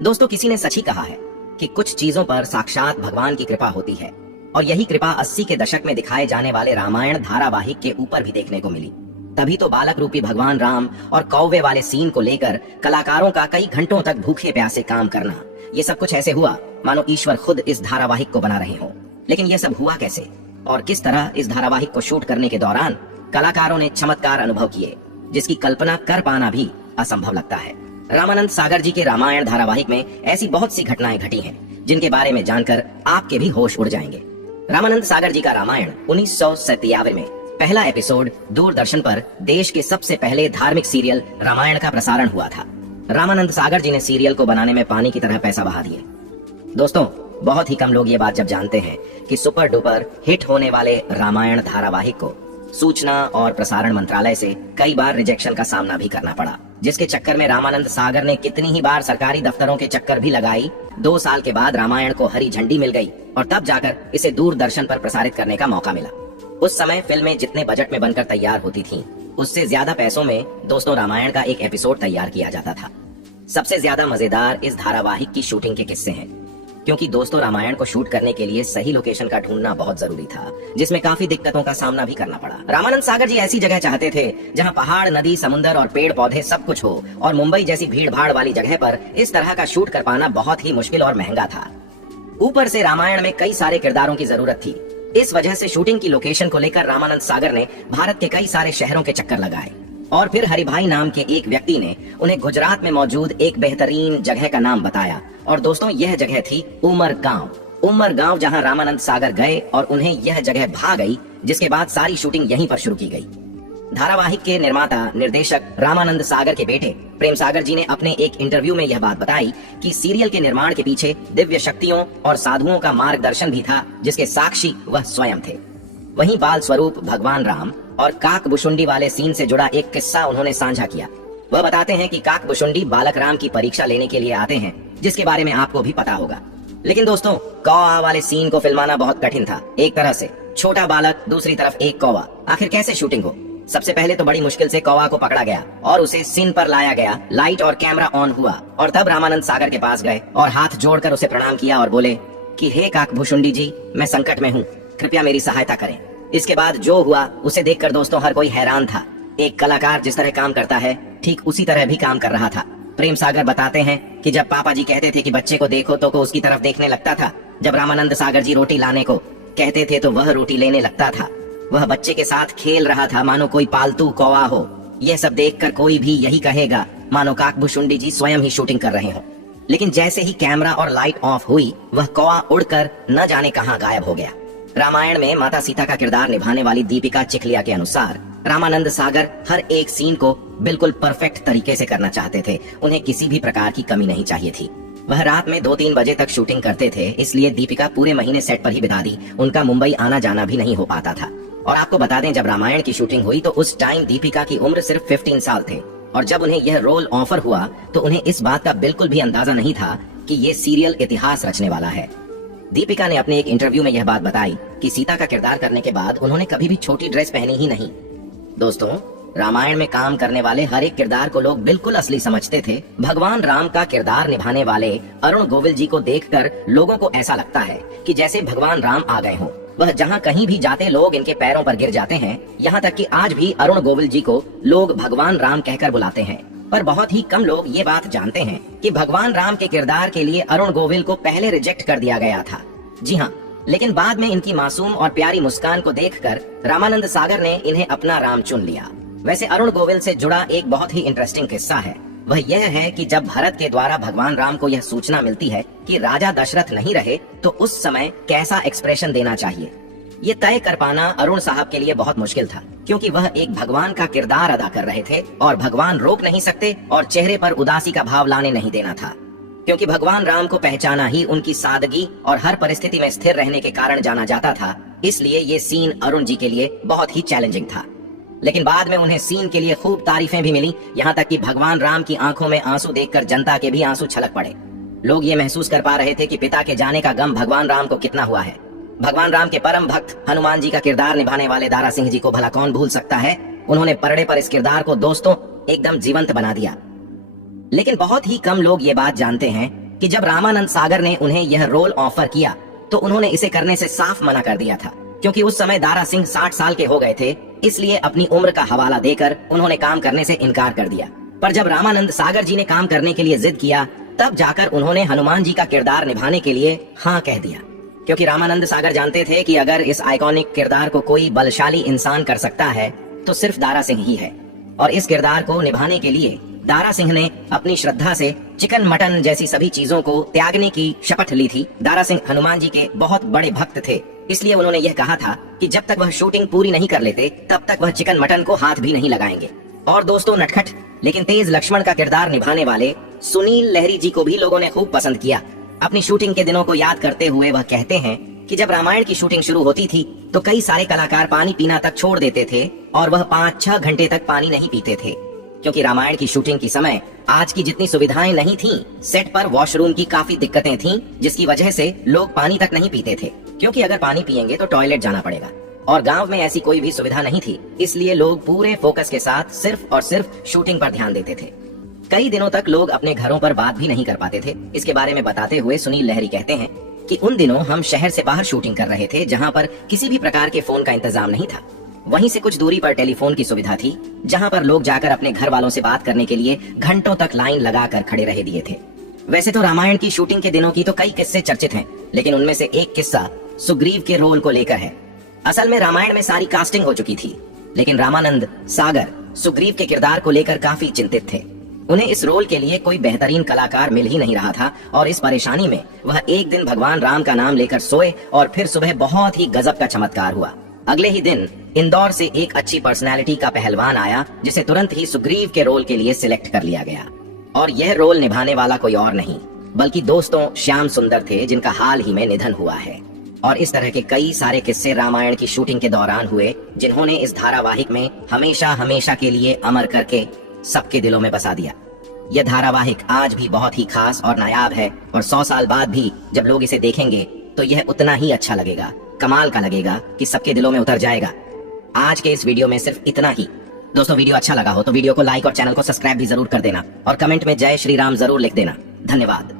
दोस्तों, किसी ने सच ही कहा है कि कुछ चीजों पर साक्षात भगवान की कृपा होती है और यही कृपा 80 के दशक में दिखाए जाने वाले रामायण धारावाहिक के ऊपर भी देखने को मिली। तभी तो बालक रूपी भगवान राम और कौवे वाले सीन को लेकर कलाकारों का कई घंटों तक भूखे प्यासे काम करना, ये सब कुछ ऐसे हुआ मानो ईश्वर खुद इस धारावाहिक को बना रहे हो। लेकिन यह सब हुआ कैसे और किस तरह इस धारावाहिक को शूट करने के दौरान कलाकारों ने चमत्कार अनुभव किए, जिसकी कल्पना कर पाना भी असंभव लगता है। रामानंद सागर जी के रामायण धारावाहिक में ऐसी बहुत सी घटनाएं घटी हैं जिनके बारे में जानकर आपके भी होश उड़ जाएंगे। रामानंद सागर जी का रामायण 1997 में पहला एपिसोड दूरदर्शन पर देश के सबसे पहले धार्मिक सीरियल रामायण का प्रसारण हुआ था। रामानंद सागर जी ने सीरियल को बनाने में पानी की तरह पैसा बहा दिए। दोस्तों, बहुत ही कम लोग ये बात जब जानते हैं कि सुपर डुपर हिट होने वाले रामायण धारावाहिक को सूचना और प्रसारण मंत्रालय से कई बार रिजेक्शन का सामना भी करना पड़ा, जिसके चक्कर में रामानंद सागर ने कितनी ही बार सरकारी दफ्तरों के चक्कर भी लगाई। 2 साल के बाद रामायण को हरी झंडी मिल गई और तब जाकर इसे दूरदर्शन पर प्रसारित करने का मौका मिला। उस समय फिल्में जितने बजट में बनकर तैयार होती थीं, उससे ज्यादा पैसों में दोस्तों रामायण का एक एपिसोड तैयार किया जाता था। सबसे ज्यादा मजेदार इस धारावाहिक की शूटिंग के किस्से हैं, क्योंकि दोस्तों रामायण को शूट करने के लिए सही लोकेशन का ढूंढना बहुत जरूरी था, जिसमें काफी दिक्कतों का सामना भी करना पड़ा। रामानंद सागर जी ऐसी जगह चाहते थे जहां पहाड़, नदी, समुंदर और पेड़ पौधे सब कुछ हो, और मुंबई जैसी भीड़ भाड़ वाली जगह पर इस तरह का शूट कर पाना बहुत ही मुश्किल और महंगा था। ऊपर से रामायण में कई सारे किरदारों की जरूरत थी। इस वजह से शूटिंग की लोकेशन को लेकर रामानंद सागर ने भारत के कई सारे शहरों के चक्कर लगाए और फिर हरिभाई नाम के एक व्यक्ति ने उन्हें गुजरात में मौजूद एक बेहतरीन जगह का नाम बताया। और दोस्तों, यह जगह थी उमरगांव, जहां रामानंद सागर गए और उन्हें यह जगह भा गई, जिसके बाद सारी शूटिंग यहीं पर शुरू की गई। धारावाहिक के निर्माता निर्देशक रामानंद सागर के बेटे प्रेम सागर जी ने अपने एक इंटरव्यू में यह बात बताई कि सीरियल के निर्माण के पीछे दिव्य शक्तियों और साधुओं का मार्गदर्शन भी था, जिसके साक्षी वह स्वयं थे। वहीं बाल स्वरूप भगवान राम और काकभुशुंडी वाले सीन से जुड़ा एक किस्सा उन्होंने साझा किया। वह बताते हैं कि काकभुशुंडी बालक राम की परीक्षा लेने के लिए आते हैं, जिसके बारे में आपको भी पता होगा। लेकिन दोस्तों, कौवा वाले सीन को फिल्माना बहुत कठिन था। एक तरह से छोटा बालक, दूसरी तरफ एक कौवा, आखिर कैसे शूटिंग हो? सबसे पहले तो बड़ी मुश्किल से कौवा को पकड़ा गया और उसे सीन पर लाया गया। लाइट और कैमरा ऑन हुआ और तब रामानंद सागर के पास गए और हाथ जोड़कर उसे प्रणाम किया और बोले कि हे काकभुशुंडी जी, मैं संकट में हूँ, कृपया मेरी सहायता करें। इसके बाद जो हुआ उसे देखकर दोस्तों हर कोई हैरान था। एक कलाकार जिस तरह काम करता है, ठीक उसी तरह भी काम कर रहा था। प्रेम सागर बताते हैं कि जब पापा जी कहते थे कि बच्चे को देखो तो को उसकी तरफ देखने लगता था। जब रामानंद सागर जी रोटी लाने को कहते थे तो वह रोटी लेने लगता था। वह बच्चे के साथ खेल रहा था मानो कोई पालतू कौवा हो। यह सब देखकर कोई भी यही कहेगा मानो काकभुशुंडी जी स्वयं ही शूटिंग कर रहे हो। लेकिन जैसे ही कैमरा और लाइट ऑफ हुई, वह कौवा उड़कर न जाने कहां गायब हो गया। रामायण में माता सीता का किरदार निभाने वाली दीपिका चिखलिया के अनुसार रामानंद सागर हर एक सीन को बिल्कुल परफेक्ट तरीके से करना चाहते थे। उन्हें किसी भी प्रकार की कमी नहीं चाहिए थी। वह रात में 2-3 बजे तक शूटिंग करते थे, इसलिए दीपिका पूरे महीने सेट पर ही बिता दी। उनका मुंबई आना जाना भी नहीं हो पाता था। और आपको बता दें, जब रामायण की शूटिंग हुई तो उस टाइम दीपिका की उम्र सिर्फ 15 साल थे और जब उन्हें यह रोल ऑफर हुआ तो उन्हें इस बात का बिल्कुल भी अंदाजा नहीं था कि ये सीरियल इतिहास रचने वाला है। दीपिका ने अपने एक इंटरव्यू में यह बात बताई कि सीता का किरदार करने के बाद उन्होंने कभी भी छोटी ड्रेस पहनी ही नहीं। दोस्तों, रामायण में काम करने वाले हर एक किरदार को लोग बिल्कुल असली समझते थे। भगवान राम का किरदार निभाने वाले अरुण गोविल जी को देखकर लोगों को ऐसा लगता है कि जैसे भगवान राम आ गए हों। वह जहां कहीं भी जाते लोग इनके पैरों पर गिर जाते हैं। यहाँ तक कि आज भी अरुण गोविल जी को लोग भगवान राम कहकर बुलाते हैं। पर बहुत ही कम लोग ये बात जानते हैं कि भगवान राम के किरदार के लिए अरुण गोविल को पहले रिजेक्ट कर दिया गया था। जी हाँ, लेकिन बाद में इनकी मासूम और प्यारी मुस्कान को देखकर रामानंद सागर ने इन्हें अपना राम चुन लिया। वैसे अरुण गोविल से जुड़ा एक बहुत ही इंटरेस्टिंग किस्सा है। वह यह है कि जब भरत के द्वारा भगवान राम को यह सूचना मिलती है कि राजा दशरथ नहीं रहे, तो उस समय कैसा एक्सप्रेशन देना चाहिए, ये तय कर पाना अरुण साहब के लिए बहुत मुश्किल था, क्योंकि वह एक भगवान का किरदार अदा कर रहे थे और भगवान रोक नहीं सकते और चेहरे पर उदासी का भाव लाने नहीं देना था, क्योंकि भगवान राम को पहचाना ही उनकी सादगी और हर परिस्थिति में स्थिर रहने के कारण जाना जाता था। इसलिए ये सीन अरुण जी के लिए बहुत ही चैलेंजिंग था। लेकिन बाद में उन्हें सीन के लिए खूब तारीफें भी मिली, यहाँ तक कि भगवान राम की आंखों में आंसू देखकर जनता के भी आंसू छलक पड़े। लोग ये महसूस कर पा रहे थे कि पिता के जाने का गम भगवान राम को कितना हुआ है। भगवान राम के परम भक्त हनुमान जी का किरदार निभाने वाले दारा सिंह जी को भला कौन भूल सकता है। उन्होंने पर्दे पर इस किरदार को दोस्तों एकदम जीवंत बना दिया। लेकिन बहुत ही कम लोग ये बात जानते हैं कि जब रामानंद सागर ने उन्हें यह रोल ऑफर किया तो उन्होंने इसे करने से साफ मना कर दिया था, क्योंकि उस समय दारा सिंह 60 साल के हो गए थे। इसलिए अपनी उम्र का हवाला देकर उन्होंने काम करने से इनकार कर दिया। पर जब रामानंद सागर जी ने काम करने के लिए जिद किया, तब जाकर उन्होंने हनुमान जी का किरदार निभाने के लिए हाँ कह दिया, क्योंकि रामानंद सागर जानते थे कि अगर इस आइकॉनिक किरदार को कोई बलशाली इंसान कर सकता है तो सिर्फ दारा सिंह ही है। और इस किरदार को निभाने के लिए दारा सिंह ने अपनी श्रद्धा से चिकन मटन जैसी सभी चीजों को त्यागने की शपथ ली थी। दारा सिंह हनुमान जी के बहुत बड़े भक्त थे, इसलिए उन्होंने यह कहा था कि जब तक वह शूटिंग पूरी नहीं कर लेते तब तक वह चिकन मटन को हाथ भी नहीं लगाएंगे। और दोस्तों, नटखट लेकिन तेज लक्ष्मण का किरदार निभाने वाले सुनील लहरी जी को भी लोगों ने खूब पसंद किया। अपनी शूटिंग के दिनों को याद करते हुए वह कहते हैं कि जब रामायण की शूटिंग शुरू होती थी तो कई सारे कलाकार पानी पीना तक छोड़ देते थे और वह 5-6 घंटे तक पानी नहीं पीते थे, क्योंकि रामायण की शूटिंग के समय आज की जितनी सुविधाएं नहीं थीं, सेट पर वॉशरूम की काफी दिक्कतें थीं, जिसकी वजह से लोग पानी तक नहीं पीते थे, क्योंकि अगर पानी पिएंगे तो टॉयलेट जाना पड़ेगा। और गांव में ऐसी कोई भी सुविधा नहीं थी, इसलिए लोग पूरे फोकस के साथ सिर्फ और सिर्फ शूटिंग पर ध्यान देते थे। कई दिनों तक लोग अपने घरों पर बात भी नहीं कर पाते थे। इसके बारे में बताते हुए सुनील लहरी कहते हैं कि उन दिनों हम शहर से बाहर शूटिंग कर रहे थे, जहां पर किसी भी प्रकार के फोन का इंतजाम नहीं था। वहीं से कुछ दूरी पर टेलीफोन की सुविधा थी, जहां पर लोग जाकर अपने घर वालों से बात करने के लिए घंटों तक लाइन लगाकर खड़े रह दिए थे। वैसे तो रामायण की शूटिंग के दिनों की तो कई किस्से चर्चित हैं, लेकिन उनमें से एक किस्सा सुग्रीव के रोल को लेकर है। असल में रामायण में सारी कास्टिंग हो चुकी थी, लेकिन रामानंद सागर सुग्रीव के किरदार को लेकर काफी चिंतित थे। उन्हें इस रोल के लिए कोई बेहतरीन कलाकार मिल ही नहीं रहा था, और इस परेशानी में वह एक दिन भगवान राम का नाम लेकर सोए और फिर सुबह बहुत ही गजब का चमत्कार हुआ। अगले ही दिन इंदौर से एक अच्छी पर्सनालिटी का पहलवान आया, जिसे तुरंत ही सुग्रीव के रोल के लिए सिलेक्ट कर लिया गया। और यह रोल निभाने वाला कोई और नहीं बल्कि दोस्तों श्याम सुंदर थे, जिनका हाल ही में निधन हुआ है। और इस तरह के कई सारे किस्से रामायण की शूटिंग के दौरान हुए, जिन्होंने इस धारावाहिक में हमेशा हमेशा के लिए अमर करके सबके दिलों में बसा दिया। यह धारावाहिक आज भी बहुत ही खास और नायाब है, और 100 साल बाद भी जब लोग इसे देखेंगे तो यह उतना ही अच्छा लगेगा, कमाल का लगेगा कि सबके दिलों में उतर जाएगा। आज के इस वीडियो में सिर्फ इतना ही। दोस्तों, वीडियो अच्छा लगा हो तो वीडियो को लाइक और चैनल को सब्सक्राइब भी जरूर कर देना, और कमेंट में जय श्री राम जरूर लिख देना। धन्यवाद।